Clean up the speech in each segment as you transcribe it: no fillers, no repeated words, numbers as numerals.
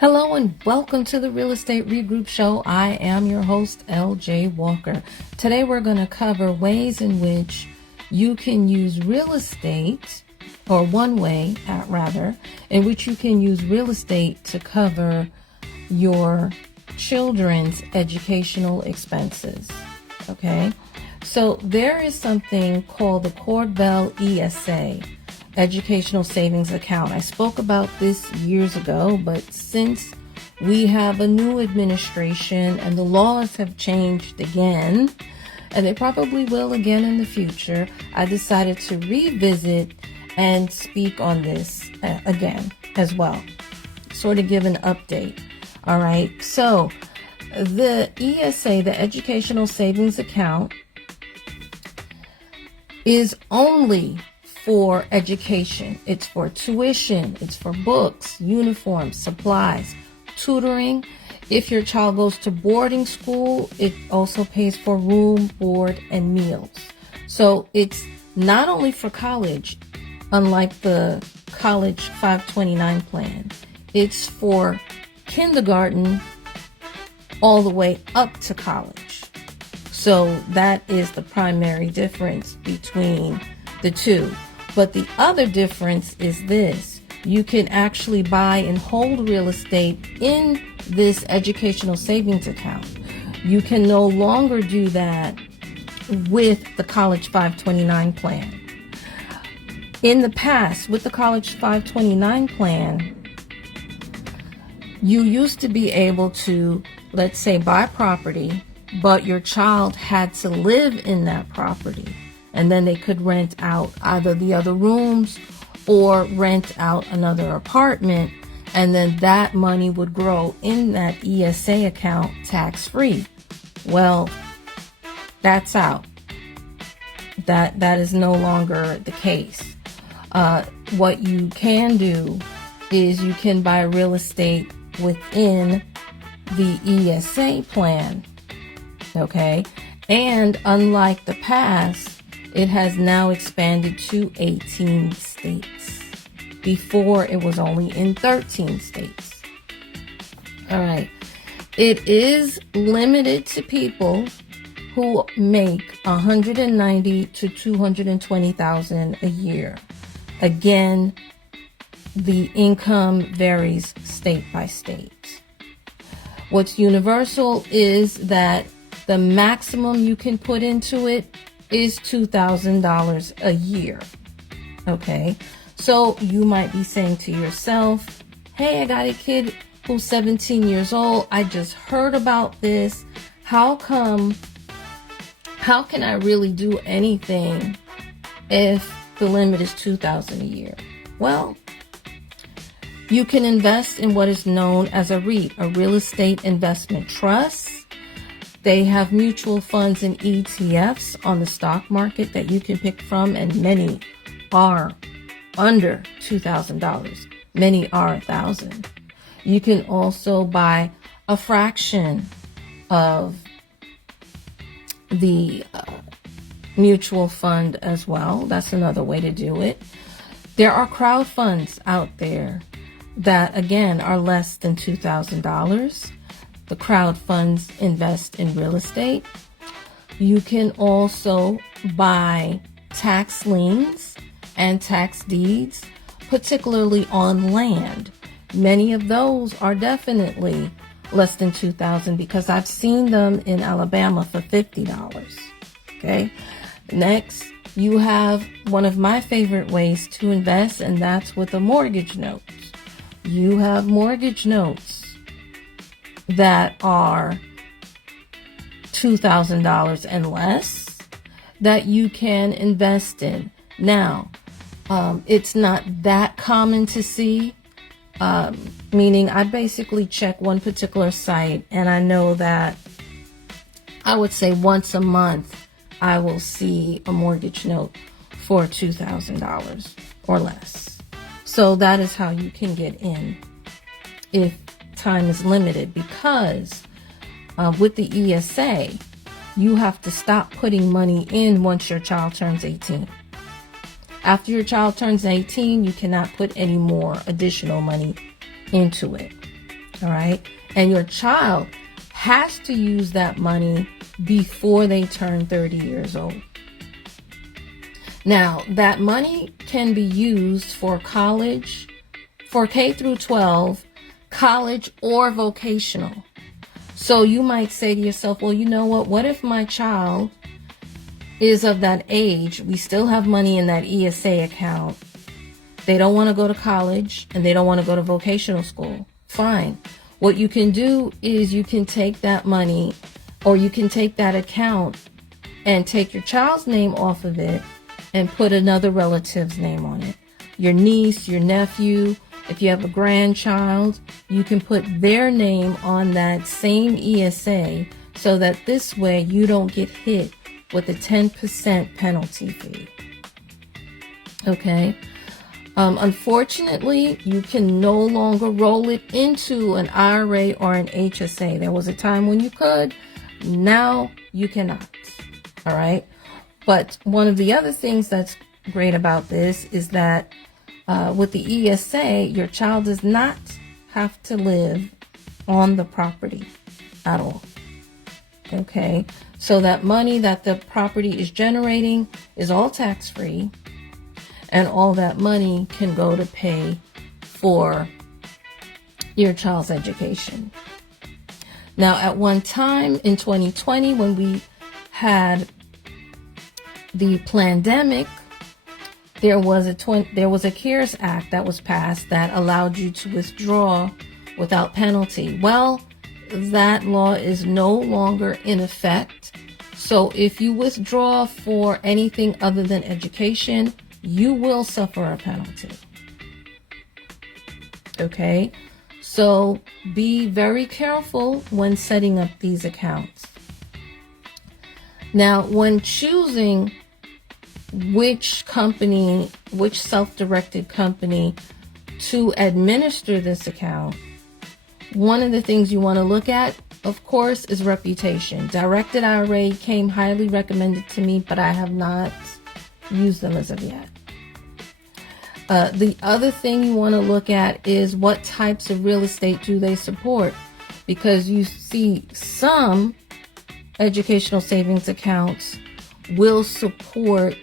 Hello and welcome to the Real Estate Regroup Show. I am your host, LJ Walker. Today we're going to cover ways in which you can use real estate, or one way, rather, in which you can use real estate to cover your children's educational expenses. Okay? So there is something called the coverdell ESA, Educational Savings Account. I spoke about this years ago, but since we have a new administration and the laws have changed again, and they probably will again in the future, I decided to revisit and speak on this again as well. Sort of give an update. All right. So the ESA, the Educational Savings Account, is only for education. It's for tuition, it's for books, uniforms, supplies, tutoring. If your child goes to boarding school, it also pays for room, board, and meals. So it's not only for college, unlike the College 529 plan. It's for kindergarten all the way up to college. So that is the primary difference between the two. But the other difference is this: you can actually buy and hold real estate in this educational savings account. You can no longer do that with the College 529 plan. In the past, with the College 529 plan, you used to be able to, let's say, buy property, but your child had to live in that property. And then they could rent out either the other rooms or rent out another apartment. And then that money would grow in that ESA account tax-free. Well, that's out. That is no longer the case. What you can do is you can buy real estate within the ESA plan. Okay? And unlike the past, it has now expanded to 18 states. Before, it was only in 13 states. All right. It is limited to people who make $190,000 to $220,000 a year. Again, the income varies state by state. What's universal is that the maximum you can put into it is $2,000 a year. Okay, so you might be saying to yourself, hey, I got a kid who's 17 years old. I just heard about this. How can I really do anything if the limit is $2,000 a year? Well, you can invest in what is known as a REIT, a real estate investment trust. They have mutual funds and ETFs on the stock market that you can pick from, and many are under $2,000. Many are $1,000. You can also buy a fraction of the mutual fund as well. That's another way to do it. There are crowd funds out there that, again, are less than $2,000. The crowd funds invest in real estate. You can also buy tax liens and tax deeds, particularly on land. Many of those are definitely less than $2,000 because I've seen them in Alabama for $50. Okay. Next, you have one of my favorite ways to invest, and that's with a mortgage note. You have mortgage notes that are $2,000 and less that you can invest in. Now, it's not that common to see, meaning I basically check one particular site, and I know that I would say once a month I will see a mortgage note for $2,000 or less. So that is how you can get in if time is limited, because with the ESA, you have to stop putting money in once your child turns 18. After your child turns 18, you cannot put any more additional money into it. All right. And your child has to use that money before they turn 30 years old. Now, that money can be used for college, for K through 12, college, or vocational. So you might say to yourself, well, you know what if my child is of that age? We still have money in that ESA account. They don't want to go to college and they don't want to go to vocational school. Fine. What you can do is you can take that money, or you can take that account and take your child's name off of it and put another relative's name on it. Your niece, your nephew, if you have a grandchild, you can put their name on that same ESA so that this way you don't get hit with a 10% penalty fee. Okay? Unfortunately, you can no longer roll it into an IRA or an HSA. There was a time when you could. Now you cannot. All right? But one of the other things that's great about this is that with the ESA, your child does not have to live on the property at all. Okay? So that money that the property is generating is all tax-free, and all that money can go to pay for your child's education. Now, at one time in 2020, when we had the pandemic, there was a CARES Act that was passed that allowed you to withdraw without penalty. Well, that law is no longer in effect. So if you withdraw for anything other than education, you will suffer a penalty. Okay? So be very careful when setting up these accounts. Now, when choosing which self-directed company to administer this account, one of the things you want to look at, of course, is reputation. Directed IRA came highly recommended to me, but I have not used them as of yet. The other thing you want to look at is what types of real estate do they support, because you see some educational savings accounts will support,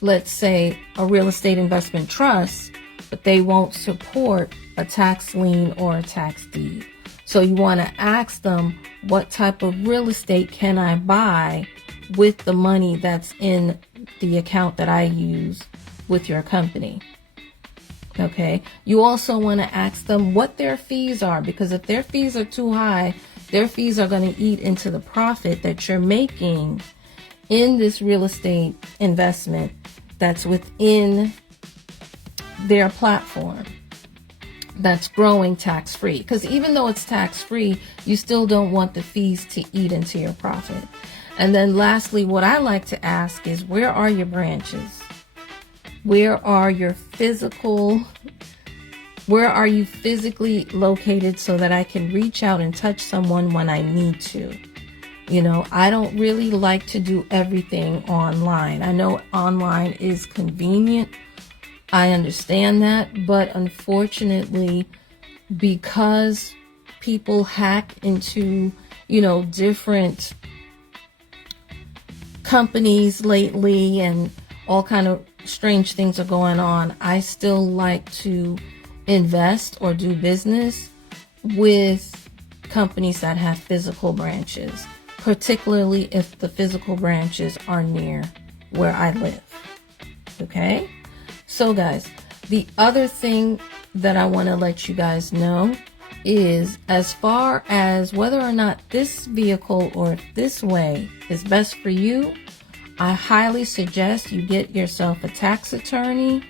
let's say, a real estate investment trust, but they won't support a tax lien or a tax deed. So you want to ask them, what type of real estate can I buy with the money that's in the account that I use with your company? Okay. You also want to ask them what their fees are, because if their fees are too high, their fees are going to eat into the profit that you're making in this real estate investment that's within their platform that's growing tax-free. Because even though it's tax-free, you still don't want the fees to eat into your profit. And then lastly, what I like to ask is, where are your branches? Where are you physically located so that I can reach out and touch someone when I need to? You know, I don't really like to do everything online. I know online is convenient. I understand that, but unfortunately, because people hack into, different companies lately and all kind of strange things are going on, I still like to invest or do business with companies that have physical branches, particularly if the physical branches are near where I live. Okay? So guys, the other thing that I want to let you guys know is, as far as whether or not this vehicle or this way is best for you, I highly suggest you get yourself a tax attorney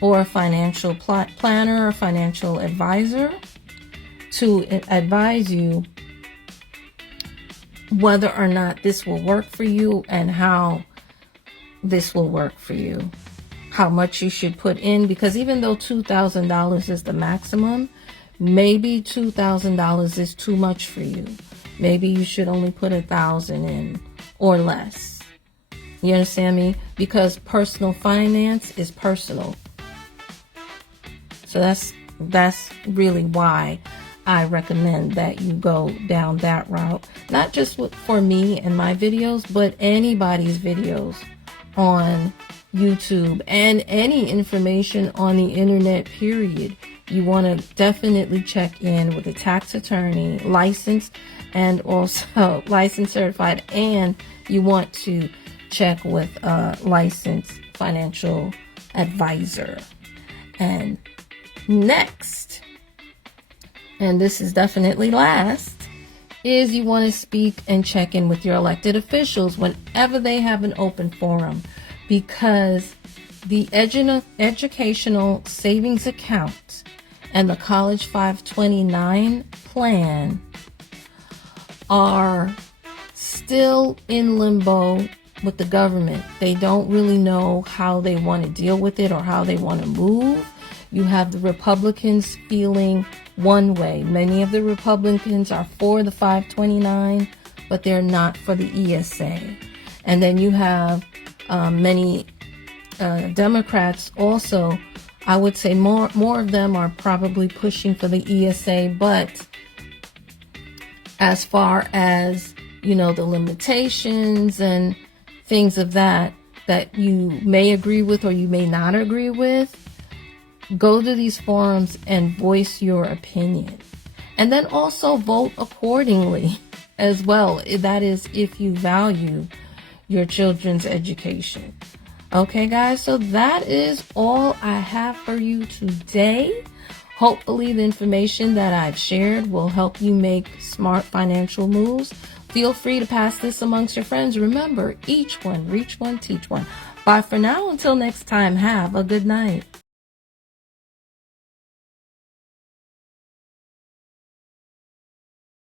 or a financial planner or financial advisor to advise you whether or not this will work for you and how this will work for you, how much you should put in, because even though $2,000 is the maximum, maybe $2,000 is too much for you. Maybe you should only put $1,000 in or less. You understand me? Because personal finance is personal. So that's really why I recommend that you go down that route. Not just for me and my videos, but anybody's videos on YouTube and any information on the internet, period. You want to definitely check in with a tax attorney, licensed and also licensed, certified, and you want to check with a licensed financial advisor. And next, and this is definitely last, is you want to speak and check in with your elected officials whenever they have an open forum, because the educational savings account and the College 529 plan are still in limbo with the government. They don't really know how they want to deal with it or how they want to move. You have the Republicans feeling one way. Many of the Republicans are for the 529, but they're not for the ESA. And then you have many Democrats also. I would say more of them are probably pushing for the ESA, but as far as, you know, the limitations and things of that you may agree with or you may not agree with, go to these forums and voice your opinion. And then also vote accordingly as well. That is, if you value your children's education. Okay, guys, so that is all I have for you today. Hopefully the information that I've shared will help you make smart financial moves. Feel free to pass this amongst your friends. Remember, each one, reach one, teach one. Bye for now. Until next time, have a good night.